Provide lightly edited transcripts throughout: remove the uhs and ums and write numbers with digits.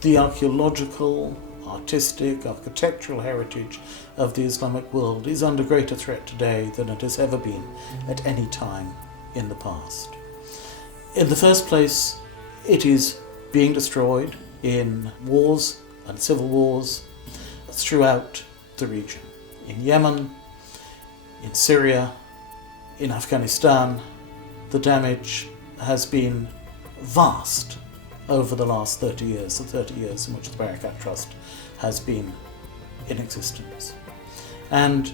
The archaeological, artistic, architectural heritage of the Islamic world is under greater threat today than it has ever been at any time in the past. In the first place, it is being destroyed in wars and civil wars throughout the region. In Yemen, in Syria, in Afghanistan, the damage has been vast over the last 30 years, the 30 years in which the Barakat Trust has been in existence. And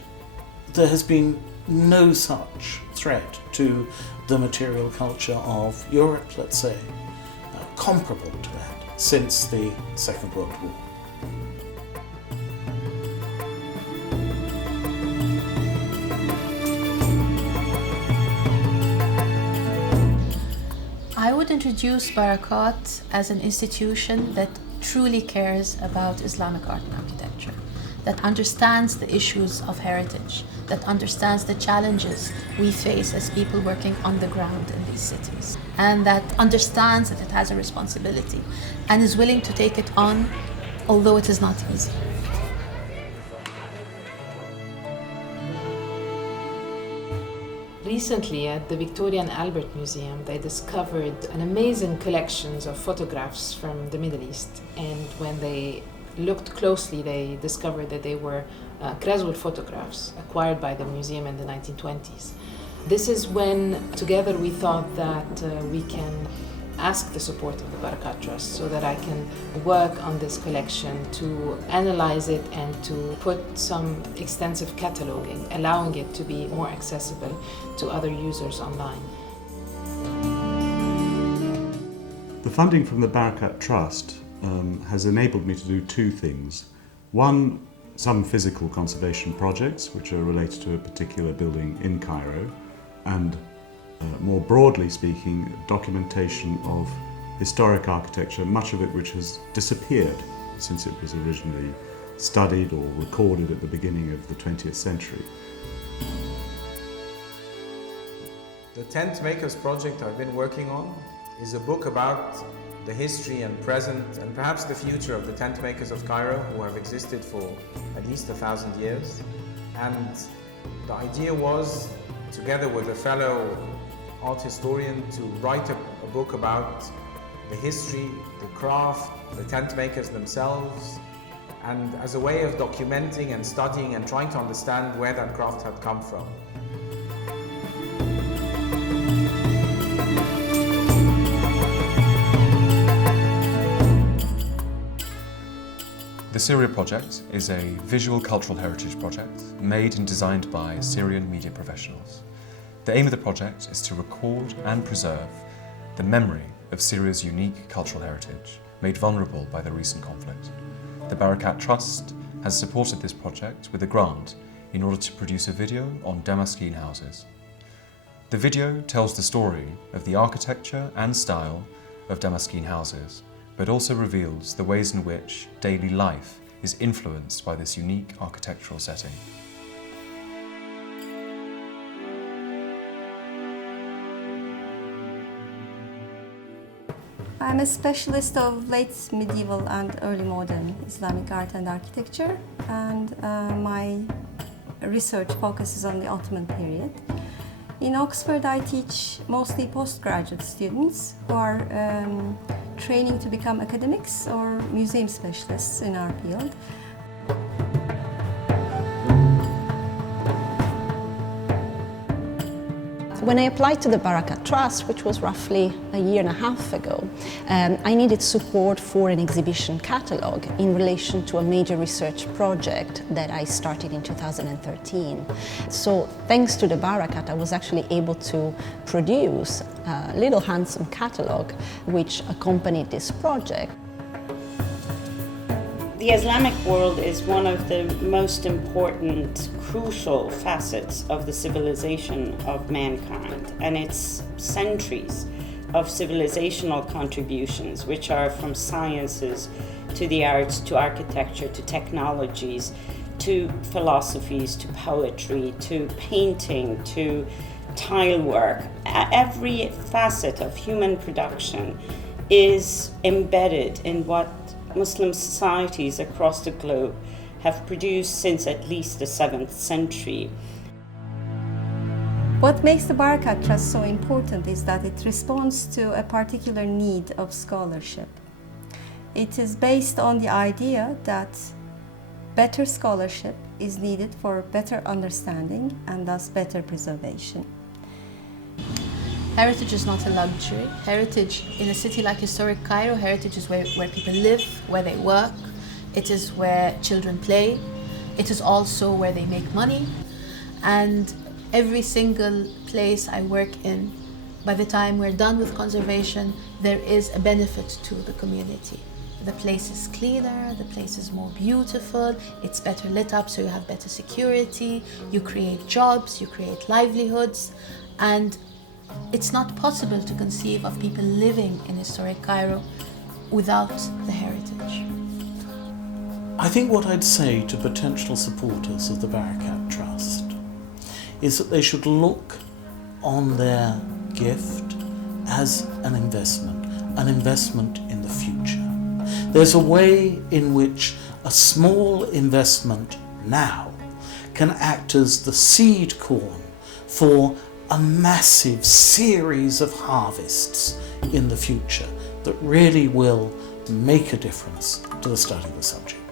there has been no such threat to the material culture of Europe, let's say, comparable to that since the Second World War. I would introduce Barakat as an institution that truly cares about Islamic art and architecture, that understands the issues of heritage, that understands the challenges we face as people working on the ground in these cities, and that understands that it has a responsibility and is willing to take it on, although it is not easy. Recently at the Victoria and Albert Museum, they discovered an amazing collections of photographs from the Middle East. And when they looked closely, they discovered that they were Courtauld photographs acquired by the museum in the 1920s. This is when, together, we thought that we can ask the support of the Barakat Trust so that I can work on this collection to analyze it and to put some extensive cataloging, allowing it to be more accessible to other users online. The funding from the Barakat Trust has enabled me to do two things. One, some physical conservation projects which are related to a particular building in Cairo, and more broadly speaking, documentation of historic architecture, much of it which has disappeared since it was originally studied or recorded at the beginning of the 20th century. The Tent Makers project I've been working on is a book about the history and present and perhaps the future of the tent makers of Cairo, who have existed for at least 1,000 years. And the idea was, together with a fellow art historian, to write a book about the history, the craft, the tent makers themselves, and as a way of documenting and studying and trying to understand where that craft had come from. The Syria project is a visual cultural heritage project made and designed by Syrian media professionals. The aim of the project is to record and preserve the memory of Syria's unique cultural heritage, made vulnerable by the recent conflict. The Barakat Trust has supported this project with a grant in order to produce a video on Damascene houses. The video tells the story of the architecture and style of Damascene houses, but also reveals the ways in which daily life is influenced by this unique architectural setting. I'm a specialist of late medieval and early modern Islamic art and architecture, and my research focuses on the Ottoman period. In Oxford, I teach mostly postgraduate students who are training to become academics or museum specialists in our field. When I applied to the Barakat Trust, which was roughly a year and a half ago, I needed support for an exhibition catalogue in relation to a major research project that I started in 2013. So thanks to the Barakat, I was actually able to produce a little handsome catalogue which accompanied this project. The Islamic world is one of the most important, crucial facets of the civilization of mankind, and it's centuries of civilizational contributions, which are from sciences to the arts, to architecture, to technologies, to philosophies, to poetry, to painting, to tile work, every facet of human production is embedded in what Muslim societies across the globe have produced since at least the 7th century. What makes the Barakat Trust so important is that it responds to a particular need of scholarship. It is based on the idea that better scholarship is needed for better understanding and thus better preservation. Heritage is not a luxury. Heritage in a city like historic Cairo, heritage is where people live, where they work. It is where children play. It is also where they make money. And every single place I work in, by the time we're done with conservation, there is a benefit to the community. The place is cleaner, the place is more beautiful, it's better lit up so you have better security, you create jobs, you create livelihoods, and it's not possible to conceive of people living in historic Cairo without the heritage. I think what I'd say to potential supporters of the Barakat Trust is that they should look on their gift as an investment in the future. There's a way in which a small investment now can act as the seed corn for a massive series of harvests in the future that really will make a difference to the study of the subject.